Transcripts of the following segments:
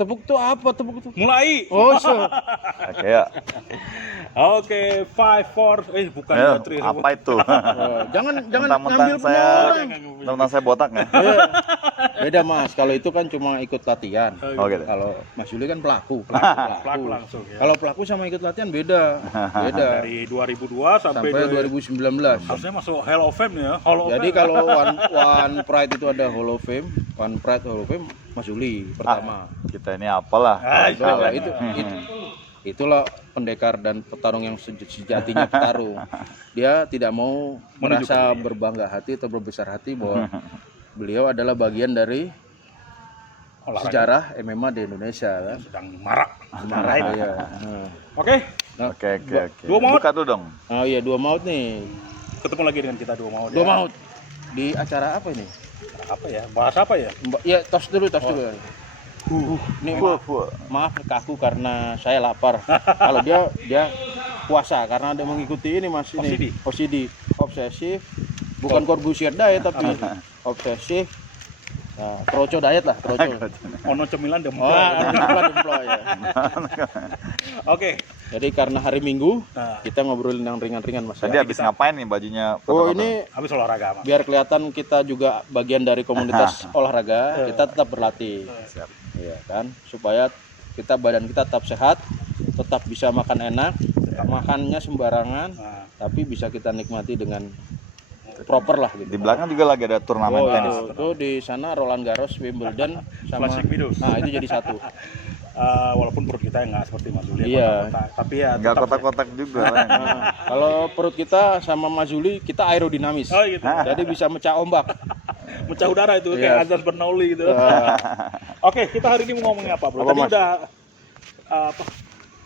Tepuk tuh apa tepuk tuh? Mulai. Oh, so. Oke ya. Oke, 5, 4. Bukan Ya, 4, 3. apa itu? Oh, jangan Mentang-mentang ngambil punya saya orang. mentang-mentang saya botak nggak? Iya. Beda Mas, kalau itu kan cuma ikut latihan. Oh gitu. Kalau Mas Yuli kan pelaku. Pelaku langsung ya. Kalau pelaku sama ikut latihan beda. Beda. Dari 2002 sampai Sampai 2019. harusnya masuk Hall of Fame ya. Hall of Jadi Fame. kalau One Pride itu ada Hall of Fame, One Pride Hall of Fame Mas Yuli pertama. Kita ini apalah. Nah, itulah pendekar dan petarung yang sejatinya petarung. Dia tidak mau merasa berbangga hati atau berbesar hati bahwa beliau adalah bagian dari olahraga sejarah MMA di Indonesia kan. sedang marak. Marah ya. Oke, Oke. Dua maut. Buka tuh dong. Oh iya, dua maut nih. ketemu lagi dengan kita dua maut. Dua ya. maut. Di acara apa ini? Apa ya? Bahas apa ya? Ya, tos dulu. Ini Fuh. maaf kaku karena saya lapar. Kalau dia puasa karena dia mengikuti ini Mas ini. OCD. Obsesif. Bukan Corbusier diet tapi obsesif. Nah, troco diet lah, troco. Ono cemilan dempul. Demplo ya. Oke. Jadi karena hari Minggu Nah, kita ngobrolin yang ringan-ringan Mas. Tadi habis ngapain nih bajunya? Oh, kotor-kotor? ini habis olahraga, Mas. biar kelihatan kita juga bagian dari komunitas olahraga, kita tetap berlatih. Siap. Iya kan, supaya badan kita tetap sehat, tetap bisa makan enak, makannya sembarangan, Nah, tapi bisa kita nikmati dengan proper lah gitu. Di belakang juga lagi ada turnamen Oh, tenis. itu di sana Roland Garros, Wimbledon sama Flashing Meadows. nah itu jadi satu. Walaupun perut kita nggak seperti Mas Juli, Iya. tapi ya Enggak tetap kotak-kotak juga. Nah, kalau perut kita sama Mas Juli kita aerodinamis. ya. Oh gitu. Jadi bisa mecah ombak. Pecah udara itu Iya. kayak Azaz Bernoulli gitu. Oke, kita hari ini mau ngomongin apa, Bro? Apa, Tadi Mas? udah apa?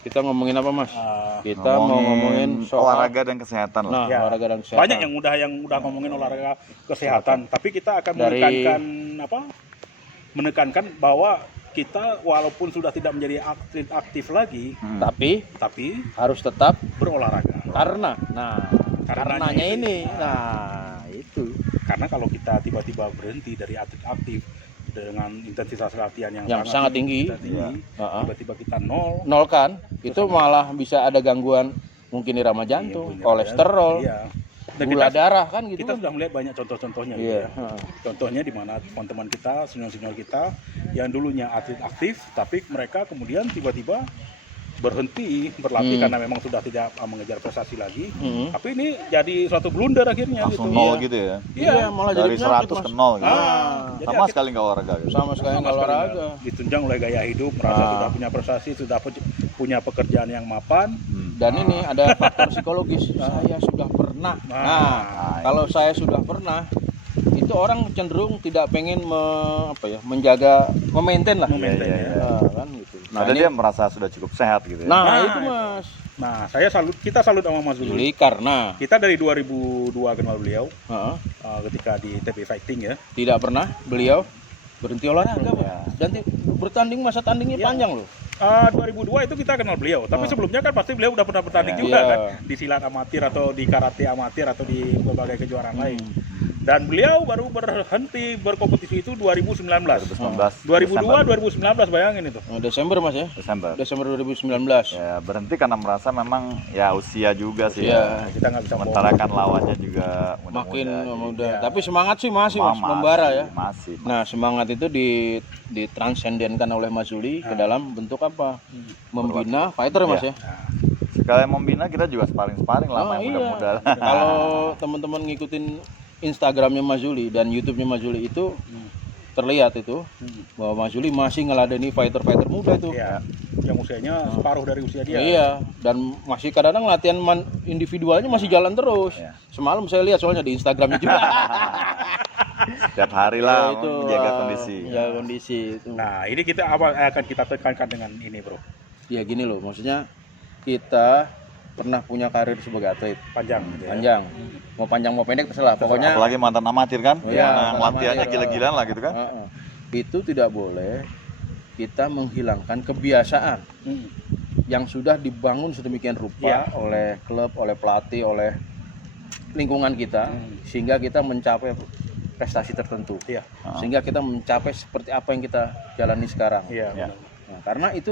Kita ngomongin apa Mas? uh, Kita mau ngomongin soal olahraga dan kesehatan lah. Nah, Ya. olahraga dan kesehatan. banyak yang udah ngomongin olahraga kesehatan, tapi kita akan Dari- menekankan bahwa kita walaupun sudah tidak menjadi atlet aktif lagi, tapi harus tetap berolahraga. karena Karenanya karenanya itu. ini. Nah, itu. Karena kalau kita tiba-tiba berhenti dari atlet aktif dengan intensitas latihan yang Sangat tinggi. Heeh. tiba-tiba kita nol. Nol kan? Itu malah bisa ada gangguan mungkin irama jantung, kolesterol, Iya. Dan gula kita, darah kan gitu. kita kan? sudah melihat banyak contoh-contohnya gitu Iya. ya. Contohnya di mana teman-teman kita, senior-senior kita yang dulunya atlet aktif, tapi mereka kemudian tiba-tiba berhenti berlatih karena memang sudah tidak mengejar prestasi lagi. Tapi ini jadi suatu blunder akhirnya Langsung gitu. nol Iya. gitu ya. Iya, malah jadi Dari penyakit, 100 Mas. ke 0 gitu. Jadi Sama sekali nggak olahraga gitu. Sama sekali nggak sekali olahraga. nggak ditunjang oleh gaya hidup, merasa sudah punya prestasi, sudah punya pekerjaan yang mapan. Dan ini ada faktor psikologis. Saya sudah pernah. Nah, kalau saya sudah pernah, itu orang cenderung tidak pengen menjaga, memaintain lah. Memaintain, Iya, iya, Nah, kan gitu. Nah, Padahal ini, dia merasa sudah cukup sehat gitu ya. nah, itu Mas. Nah, kita salut sama Mas Juli. Juli karena Kita dari 2002 kenal beliau heeh, ketika di TP Fighting ya. tidak pernah beliau berhenti olahraga, Pak. Dan bertanding masa tandingnya panjang loh. 2002 itu kita kenal beliau, tapi sebelumnya kan pasti beliau udah pernah bertanding juga Iya. kan di silat amatir atau di karate amatir atau di berbagai kejuaraan lain. Dan beliau baru berhenti berkompetisi itu 2019. 2002 2019 bayangin itu. Desember Mas ya. Desember 2019. Ya, berhenti karena merasa memang ya usia juga sih Iya. ya. Kita nggak bisa Sementara kan lawannya juga Makin muda-muda. muda. Iya. Tapi semangat sih masih Mas, Masih, membara ya. Masih. Nah, semangat itu ditransendenkan oleh Mas Juli ke dalam bentuk apa? Membina fighter Mas ya. Sekali membina kita juga sparring-sparring lah Oh, main iya. muda-muda. Kalau teman-teman ngikutin Instagramnya Mas Juli dan YouTube-nya Mas Juli itu terlihat itu bahwa Mas Juli masih ngeladeni fighter-fighter muda itu. Iya. Yang usianya separuh dari usia dia. Iya, dan masih kadang-kadang latihan individualnya masih jalan terus. Iya. Semalam saya lihat soalnya di Instagramnya juga. Setiap hari lah Ya, itu, menjaga kondisi. Menjaga kondisi itu. Nah, ini kita akan kita tekankan dengan ini, Bro. Ya gini loh, maksudnya kita pernah punya karir sebagai atlet Panjang gitu ya. panjang, mau panjang mau pendek terserah. Pokoknya Apalagi mantan amatir kan, Iya, yang mantan latihannya amatir, gila-gilaan lah gitu kan. itu tidak boleh kita menghilangkan kebiasaan yang sudah dibangun sedemikian rupa Iya. oleh klub, oleh pelatih, oleh lingkungan kita, sehingga kita mencapai prestasi tertentu. Iya. Sehingga kita mencapai seperti apa yang kita jalani sekarang. Iya. Iya. benar. Nah, karena itu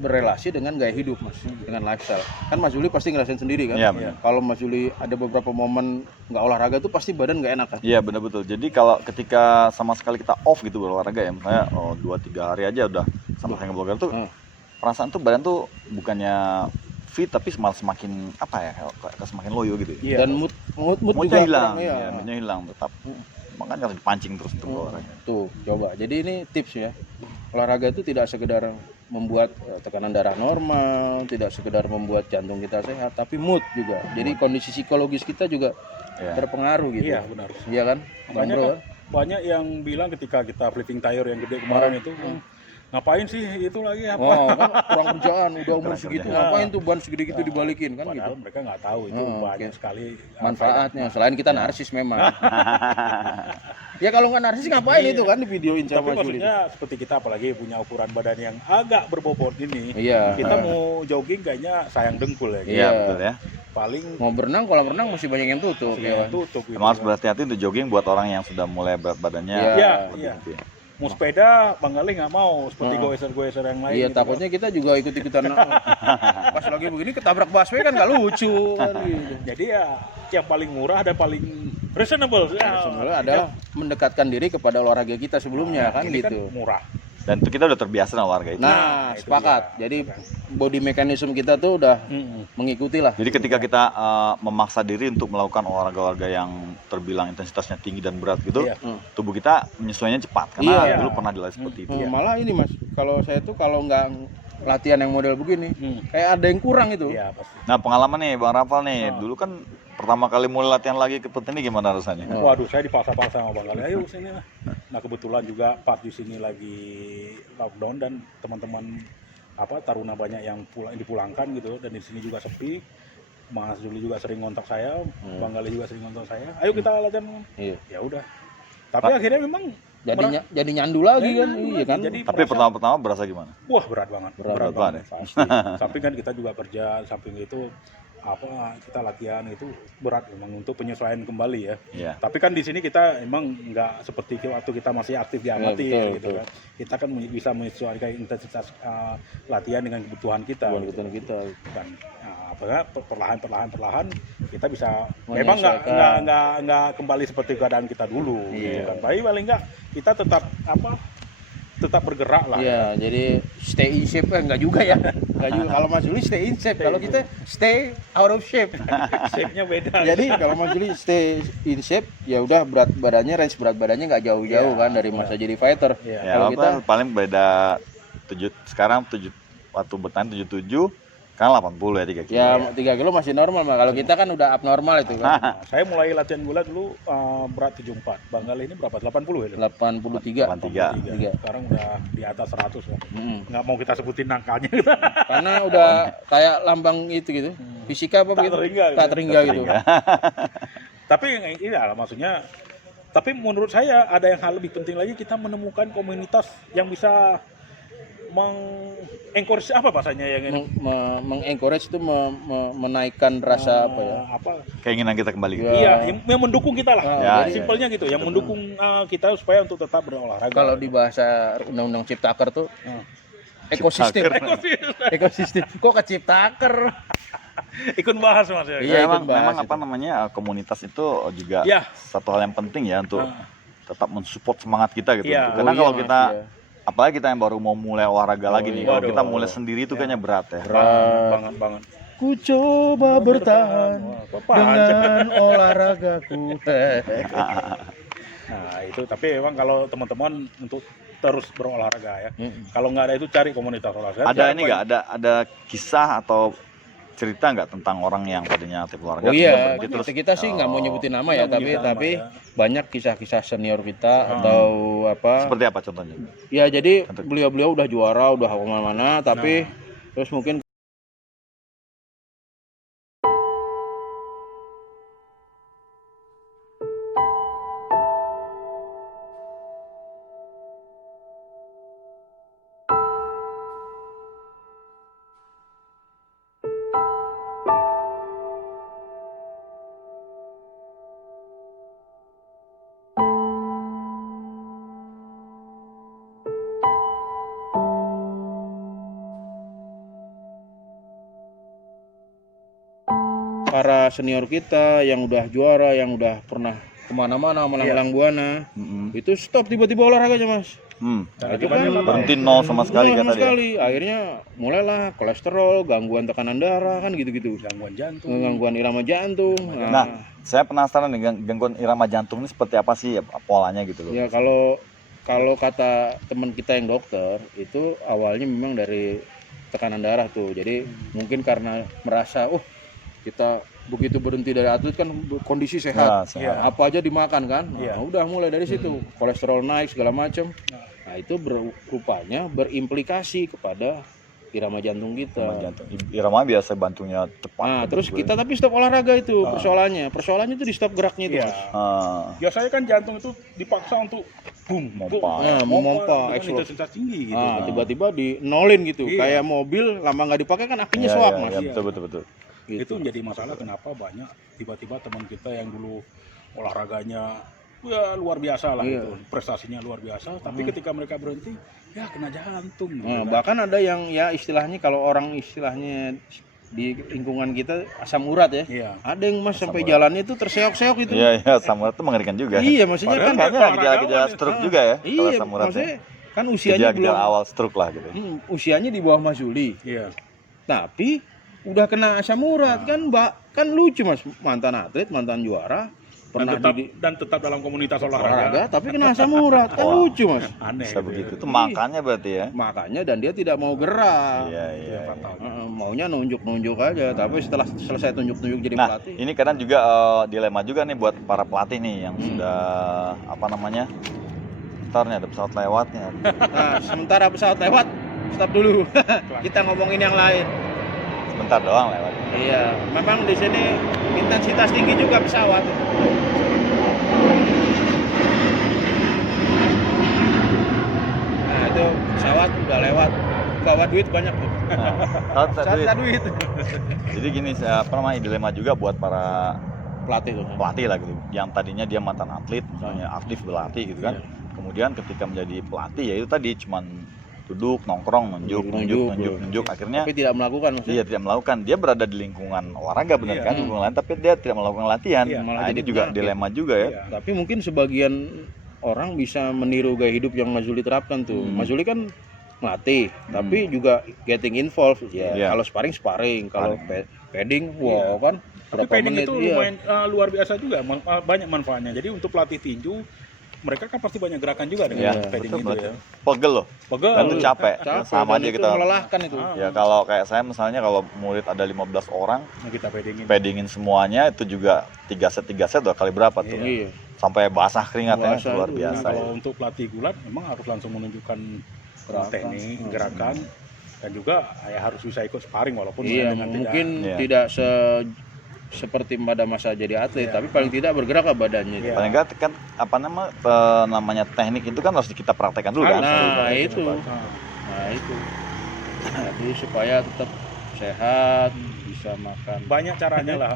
berelasi dengan gaya hidup Mas, dengan lifestyle. Kan Mas Juli pasti ngerasain sendiri kan? Iya, benar. Kalau Mas Juli ada beberapa momen nggak olahraga tuh pasti badan nggak enak kan? Iya, benar betul. Jadi kalau ketika sama sekali kita off gitu berolahraga ya, misalnya 2-3 hari aja udah sama sekali nggak berolahraga tuh, perasaan tuh badan tuh bukannya fit tapi malah semakin apa ya, kayak semakin loyo gitu ya. Iya. Dan mood Moodnya juga hilang, kurang, ya. ya, moodnya hilang tetap. Makanya harus dipancing terus untuk berolahraga. Tuh, coba. Jadi ini tips ya. Olahraga itu tidak sekedar membuat tekanan darah normal, tidak sekedar membuat jantung kita sehat, tapi mood juga. Jadi kondisi psikologis kita juga Iya. terpengaruh gitu. Iya, benar. Iya kan? Bang Makanya Bro, kan banyak yang bilang ketika kita flipping tire yang gede kemarin itu, ngapain sih itu lagi apa? oh kan kurang kerjaan, udah umur segitu ngapain tuh ban segede gitu dibalikin kan gitu. Padahal mereka nggak tahu itu banyak sekali Manfaatnya selain kita narsis memang. Ya kalau nggak narsis ngapain itu kan di videoin Tapi sama Juli. maksudnya seperti kita apalagi punya ukuran badan yang agak berbobot ini, Iya. kita mau jogging kayaknya sayang dengkul ya. Iya, betul ya. Paling Mau berenang, kolam renang masih banyak yang tutup ya kan. tutup gitu. Emang harus berhati-hati untuk jogging buat orang yang sudah mulai berat badannya. Iya, lebih iya. gitu ya. Mau sepeda, Bang Galih nggak mau seperti goeser-goeser yang lain. Iya, gitu takutnya kita juga ikut-ikutan pas lagi begini ketabrak busway kan nggak lucu kan gitu. Jadi ya yang paling murah dan paling reasonable. Ya, Sebenarnya adalah mendekatkan diri kepada olahraga kita sebelumnya kan ini kan gitu. murah. Dan itu kita udah terbiasa sama olahraga itu. Nah, itu sepakat. Jadi body mechanism kita tuh udah mengikuti lah. Jadi ketika kita memaksa diri untuk melakukan olahraga-olahraga yang terbilang intensitasnya tinggi dan berat gitu, Iya. tubuh kita menyesuaikannya cepat karena Iya. dulu pernah dilatih seperti itu. Malah ini Mas, kalau saya tuh kalau nggak latihan yang model begini, kayak ada yang kurang itu. Iya pasti. Nah, pengalaman nih Bang Rafal nih, dulu kan pertama kali mulai latihan lagi seperti ini gimana rasanya? Waduh, saya dipaksa-paksa sama Bang Galih. Ayo sini lah. Nah kebetulan juga pas di sini lagi lockdown dan teman-teman taruna banyak yang dipulangkan gitu dan di sini juga sepi. Mas Juli juga sering ngontak saya, Bang Galih juga sering ngontak saya. Ayo kita latihan. Iya. Ya udah. Tapi akhirnya memang jadi nyandu lagi kan, iya kan. Jadi Tapi pertama-pertama berasa gimana? wah berat banget, Berat banget ya? pasti. Samping kan kita juga kerja, samping itu kita latihan itu berat memang untuk penyesuaian kembali ya. Iya. Tapi kan di sini kita emang nggak seperti waktu kita masih aktif di amatir betul, gitu betul. kan. Kita kan bisa menyesuaikan intensitas latihan dengan kebutuhan kita. Kebutuhan kita. Dan perlahan kita bisa memang nggak kembali seperti keadaan kita dulu. Gitu kan. Tapi paling nggak kita tetap bergerak lah. Iya, jadi stay in shape enggak juga ya. Enggak juga. Kalau Mas Juli stay in shape, kalau kita stay out of shape. Shape-nya beda. Jadi kalau Mas Juli stay in shape, ya udah range berat badannya nggak jauh-jauh kan dari masa jadi fighter. Iya. Ya, Kalau apa, kita paling beda sekarang waktu bertahan 77, kan 80 ya 3 kilo. ya 3 kilo masih normal, Mas. Kalau kita kan udah abnormal itu kan. Nah, saya mulai latihan gula dulu berat 74. Bang Galih ini berapa? 80 ya? 83. 83. Sekarang udah di atas 100 ya. Mm. Nggak mau kita sebutin angkanya. Karena udah kayak lambang itu gitu. Fisika apa Tak gitu? terhingga gitu. Tak terhingga gitu. Tapi ini lah maksudnya. Tapi menurut saya ada yang hal lebih penting lagi, kita menemukan komunitas yang bisa encourage apa bahasanya yang ini? Mengencourage itu menaikkan rasa apa ya? Keinginan kita kembali gitu. Iya, yang mendukung kita lah. Ya, Jadi simpelnya gitu, yang mendukung kita supaya untuk tetap berolahraga. Kalau di bahasa undang-undang Ciptaker tuh ekosistem. Ekosistem. Kok ke Ciptaker? Ikut bahas Mas ya. Iya, memang ikut bahas itu. komunitas itu juga Ya. satu hal yang penting ya untuk tetap mensupport semangat kita gitu. Iya. Karena kalau Mas, kita iya. apalagi kita yang baru mau mulai olahraga lagi nih, kalau Waduh. kita mulai sendiri itu kayaknya berat ya. Banget. Ku coba bertahan Panjang. dengan olahragaku. Nah itu tapi memang kalau teman-teman untuk terus berolahraga ya. Kalau nggak ada itu cari komunitas olahraga. Ada ini nggak? Ada kisah atau cerita nggak tentang orang yang tadinya aktif olahraga? Oh iya, berhenti terus kita sih nggak mau nyebutin nama ya, Nggak mau nyebutin tapi nama, ya. banyak kisah-kisah senior kita atau apa. seperti apa contohnya? Ya jadi beliau-beliau udah juara, udah kemana-mana, tapi terus mungkin para senior kita yang udah juara, yang udah pernah kemana-mana malang-malang buana, itu stop tiba-tiba olahraganya mas. Nah, itu kan berhenti nol sama sekali sama kata dia. sekali. Akhirnya mulailah kolesterol, gangguan tekanan darah kan gitu-gitu, Gangguan jantung. gangguan irama jantung. Nah, saya penasaran nih gangguan irama jantung ini seperti apa sih polanya gitu loh. Ya kalau kata teman kita yang dokter itu awalnya memang dari tekanan darah tuh. Jadi mungkin karena merasa kita begitu berhenti dari atlet kan kondisi sehat. sehat. Apa aja dimakan kan. Iya. Nah, udah mulai dari situ. Kolesterol naik segala macam. Nah, itu rupanya berimplikasi kepada irama jantung kita. Irama jantung. Irama biasa bantungnya tepat. Nah, terus kita tapi stop olahraga itu persoalannya. Persoalannya itu di stop geraknya itu, Iya. Mas. Biasanya kan jantung itu dipaksa untuk Mompa. Memompa, dengan intensitas tinggi gitu. Nah, tiba-tiba di nolin gitu. Iya. Kayak mobil lama nggak dipakai kan akinya Iya, suap, iya, Mas. iya, betul. Gitu. Itu menjadi masalah kenapa banyak tiba-tiba teman kita yang dulu olahraganya ya luar biasa lah Iya. gitu, prestasinya luar biasa, tapi ketika mereka berhenti ya kena jantung. Nah, gitu kan. bahkan ada yang ya istilahnya kalau orang istilahnya di lingkungan kita asam urat ya. Iya. Ada yang Mas sampai urat. jalannya itu terseok-seok itu. Iya, samurat itu mengerikan juga. Iya, maksudnya kan Kayaknya gejala-gejala stroke juga ya kalau iya, samurat ya. maksudnya kan usianya belum Gejala awal stroke lah gitu. usianya di bawah Mas Zuli. Iya. Tapi udah kena asam urat kan, Mbak. Kan lucu Mas, mantan atlet, mantan juara, pernah Dan tetap dalam komunitas olahraga olahraga. tapi kena asam urat. Kan Wah. lucu Mas. Aneh. Bisa gitu begitu. ya. Itu makannya berarti ya. Makanya dan dia tidak mau gerak. Iya. Fatal. Maunya nunjuk-nunjuk aja, tapi setelah selesai tunjuk-tunjuk jadi Nah, pelatih. ini kadang juga dilema juga nih buat para pelatih nih yang sudah apa namanya? Ntar nih ada pesawat lewatnya. Nah, sementara pesawat lewat, stop dulu. Kita ngomongin yang lain. Sebentar doang lewat. Iya, memang di sini intensitas tinggi juga pesawat. Nah, itu pesawat udah lewat. Bawa duit banyak tuh. Saat duit. Jadi gini, apa namanya dilema juga buat para Pelatih tuh. pelatih lah gitu. Yang tadinya dia mantan atlet, misalnya aktif berlatih gitu kan. Iya. Kemudian ketika menjadi pelatih ya itu tadi cuman duduk, nongkrong, nunjuk, akhirnya Tapi tidak melakukan maksudnya. dia tidak melakukan. Dia berada di lingkungan olahraga benar Iya. kan, lingkungan lain, tapi dia tidak melakukan latihan. Iya, malah Nah, jadi ini juga penyakit. dilema juga ya. Iya. Tapi mungkin sebagian orang bisa meniru gaya hidup yang Mas Zuli terapkan tuh. Mas Zuli kan melatih, tapi juga getting involved. Ya, Iya. kalau sparring, kalau padding, wow kan Tapi berapa padding menit itu iya. lumayan luar biasa juga, banyak manfaatnya. Jadi untuk pelatih tinju mereka kan pasti banyak gerakan juga dengan Iya, padding betul, itu betul. ya. Pegel loh. Pegel. Dan itu capek. Capek, Sama dan aja itu kita. melelahkan itu. Ya kalau kayak saya misalnya kalau murid ada 15 orang, Nah, kita paddingin. paddingin semuanya itu juga 3 set udah kali berapa tuh? Iya. Sampai basah keringatnya Basah luar itu. Nah, biasa. kalau Ya. untuk pelatih gulat memang harus langsung menunjukkan Gerakan. teknik, gerakan, dan juga ya harus bisa ikut sparring walaupun Iya, dengan mungkin Iya. tidak seperti pada masa jadi atlet, Iya. tapi paling tidak bergerak ke badannya. Iya. Paling enggak kan apa namanya teknik itu kan harus kita praktekkan dulu kan. Nah, itu. Nah, itu. Jadi supaya tetap sehat, bisa makan. Banyak caranya lah.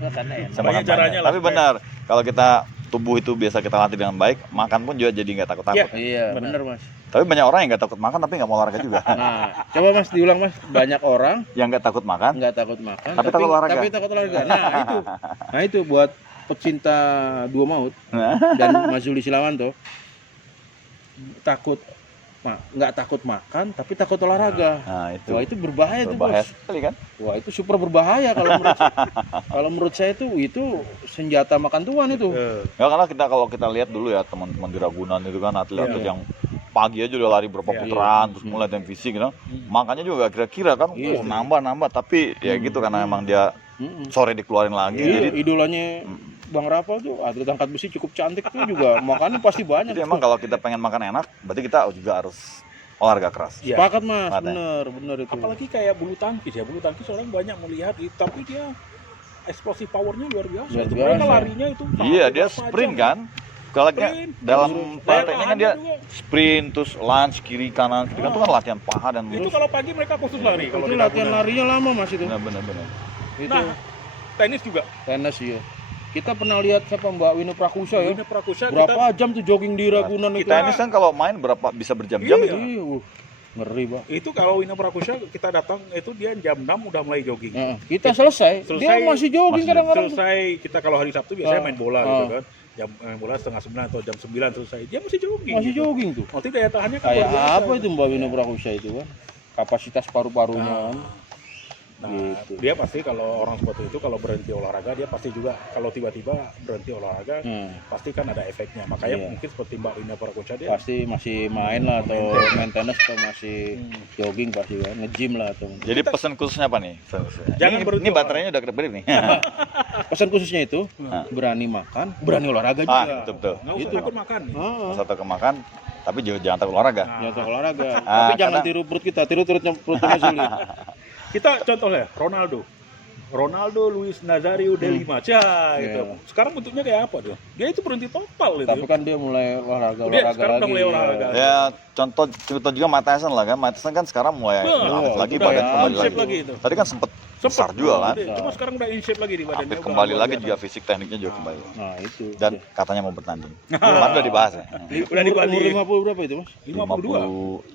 Makannya enak. Bisa Banyak makan caranya banyak. lah Tapi supaya- benar, kalau kita tubuh itu biasa kita latih dengan baik, makan pun juga jadi nggak takut-takut. Iya, Benar. benar Mas. Tapi banyak orang yang nggak takut makan tapi nggak mau olahraga juga. Nah, coba Mas diulang Mas. Banyak orang Yang nggak takut makan, nggak takut makan, Tapi takut olahraga. Tapi takut olahraga. Nah itu buat pecinta dua maut Nah. dan Mas Zuli Silawanto nggak takut makan tapi takut olahraga. nah itu Wah itu berbahaya, berbahaya tuh Bos. sekali kan. Wah itu super berbahaya kalau menurut saya itu senjata makan tuan itu. Ya karena kalau kita lihat dulu ya teman-teman di Ragunan itu kan atlet-atlet Iya. yang pagi aja udah lari berapa Iya. putaran terus mulai latihan fisik gitu. Makanya juga gak kira-kira kan Iya. nambah tapi ya gitu karena emang dia sore dikeluarin lagi Iya, jadi idolanya Bang Rapal tuh atlet angkat besi cukup cantik tuh juga makannya pasti banyak. jadi emang kalau kita pengen makan enak berarti kita juga harus olahraga keras. Iya. Sepakat Mas, Sepakat, bener itu. Apalagi kayak bulu tangkis ya, bulu tangkis orang banyak melihat tapi dia eksplosif powernya luar biasa. Luar Itu biasa. mereka larinya itu Iya dia berapa sprint jam. kan. Kalau Sprint. dalam Daya prakteknya kan dia tahannya juga. sprint terus lunge kiri kanan itu kan latihan paha dan Itu kalau pagi mereka khusus lari kalau Itu di latihan Ragunan. larinya lama Mas itu. benar. Itu Nah, tenis juga. tenis ya. Kita pernah lihat siapa Mbak Wina Prakusha ya. Ini Prakusha Berapa jam tuh jogging di Ragunan itu. Kita ini kan kalau main bisa berjam-jam Iya. itu. Iya, Ngeri, Pak. Itu kalau Wina Prakusya kita datang itu dia jam 6 udah mulai jogging. Kita selesai, dia masih jogging kadang-kadang. Selesai kita kalau hari Sabtu biasanya main bola gitu kan. Main bola setengah 9 atau jam 9 selesai. Dia masih jogging. Masih gitu. jogging tuh. Nanti daya tahannya kan Kayak luar biasa apa itu Mbak Wina Prakusya itu kan? Kapasitas paru-parunya kan. Nah, Gitu. dia pasti kalau orang seperti itu kalau berhenti olahraga dia pasti juga kalau tiba-tiba berhenti olahraga pasti kan ada efeknya. Makanya Iya. mungkin seperti Mbak Wina Prakusya dia Pasti masih main lah atau maintenance atau masih jogging pasti kan, nge-gym lah atau. Jadi pesan khususnya apa nih? Pesan khususnya. Jangan ini, berhenti ini baterainya udah kedap nih. Pesan khususnya itu berani makan, berani olahraga juga. Betul betul. nggak usah Itu. takut makan. Satu kemakan, tapi jangan takut olahraga. Ya untuk olahraga. Ah, Tapi jangan karena- tiru perut kita, tiru perutnya sulit. Kita contohnya Ronaldo, Luis Nazario de Lima, gitu. Iya. Sekarang bentuknya kayak apa tuh? Dia itu berhenti total gitu. Tapi kan dia mulai olahraga Dia sekarang lagi. udah mulai olahraga. Ya contoh juga Mike Tyson lah kan. Mike Tyson kan sekarang mulai aktif lagi, udah badan ya, kembali in shape lagi. lagi itu. Tadi kan sempet besar juga kan. Cuma sekarang udah in shape lagi di badannya. Aktif udah kembali luar lagi biasa. juga, fisik tekniknya juga kembali. Nah, itu. Dan katanya mau bertanding. Kemarin udah dibahas ya. Udah di Bali. Umur 50 berapa itu, Mas? 52.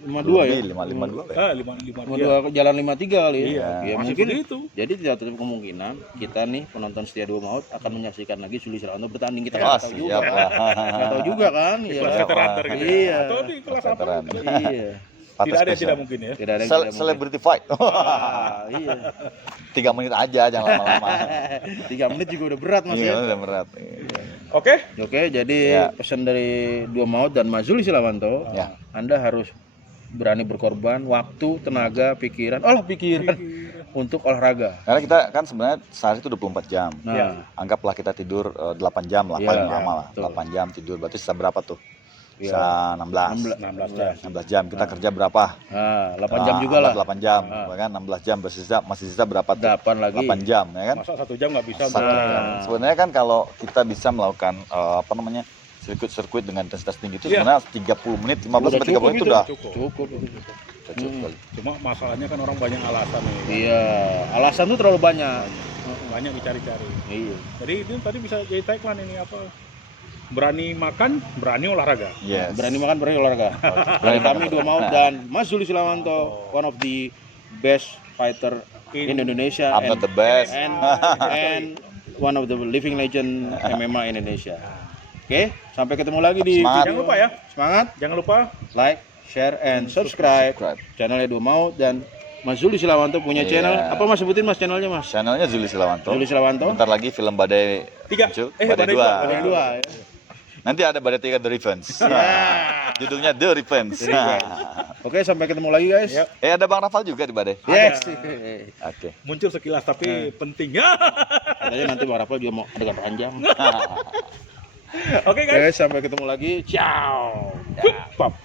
52 ya? 552 ya. 55 Jalan 53 kali ya. Iya, Ya, masih mungkin. begitu. Jadi tidak tertutup kemungkinan kita nih penonton setia Dua Maut akan menyaksikan lagi Suli Serawanto bertanding, kita Wah, nggak tahu juga. siap lah. Nggak tahu juga kan? Di Iya. kelas veteran ntar gitu. Iya. Atau di kelas apa? Veteran. Iya. Tidak ada yang Spesial. tidak mungkin ya. Tidak ada yang tidak mungkin. Celebrity fight. Ah, iya. 3 menit aja, jangan lama-lama. 3 menit juga udah berat Mas Iya, ya. udah berat. Iya. Oke. Oke, jadi Ya. pesan dari Dua Maut dan Mas Zuli Sirawanto, Ya. Anda harus berani berkorban waktu, tenaga, pikiran, untuk olahraga. Karena kita kan sebenarnya sehari itu 24 jam. Nah, Ya. Anggaplah kita tidur 8 jam lah, Iya, paling lama lah. betul. 8 jam tidur, berarti sisa berapa tuh? Iya. Sisa 16. 16 jam. 16 jam. Kita kerja berapa? Nah, 8 jam juga lah. 8 jam, Ah. kan 16 jam masih sisa berapa tuh? 8 lagi. 8 jam, ya kan? Masa 1 jam nggak bisa? Satu Nah. jam. Sebenarnya kan kalau kita bisa melakukan sirkuit dengan intensitas tinggi itu Iya. sebenarnya 30 menit, 15 Udah sampai 30 menit itu cukup udah Cukup. Cukup. udah cukup sekali. Cuma masalahnya kan orang banyak alasan nih. Iya, alasan tuh terlalu banyak. Banyak dicari-cari. Iya. Jadi itu tadi bisa jadi tagline ini apa? Berani makan, berani olahraga. Yes. Berani makan, berani olahraga. Dari kami Dua Maut dan Mas Zuli Sirawanto, one of the best fighter in Indonesia I'm not the best. and one of the living legend MMA Indonesia. Oke, sampai ketemu lagi di Semangat. Jangan lupa ya, Semangat, jangan lupa like, share, and subscribe channelnya Dua Maut dan Mas Zuli Sirawanto punya Iya. channel. Apa Mas sebutin Mas channelnya Mas? Channelnya Zuli Sirawanto. Zuli Sirawanto. Bentar lagi film Badai 3. muncul. Badai Badai 2. dua. Ada 2 ya. Nanti ada Badai 3 The Revenge. Judulnya The Revenge. Oke, sampai ketemu lagi guys. Yep. Ada Bang Rafal juga di Badai. Yes. Oke. muncul sekilas tapi penting ya. Katanya nanti Bang Rafael juga mau adegan panjang. Oke guys. Oke, sampai ketemu lagi. Ciao. Pap.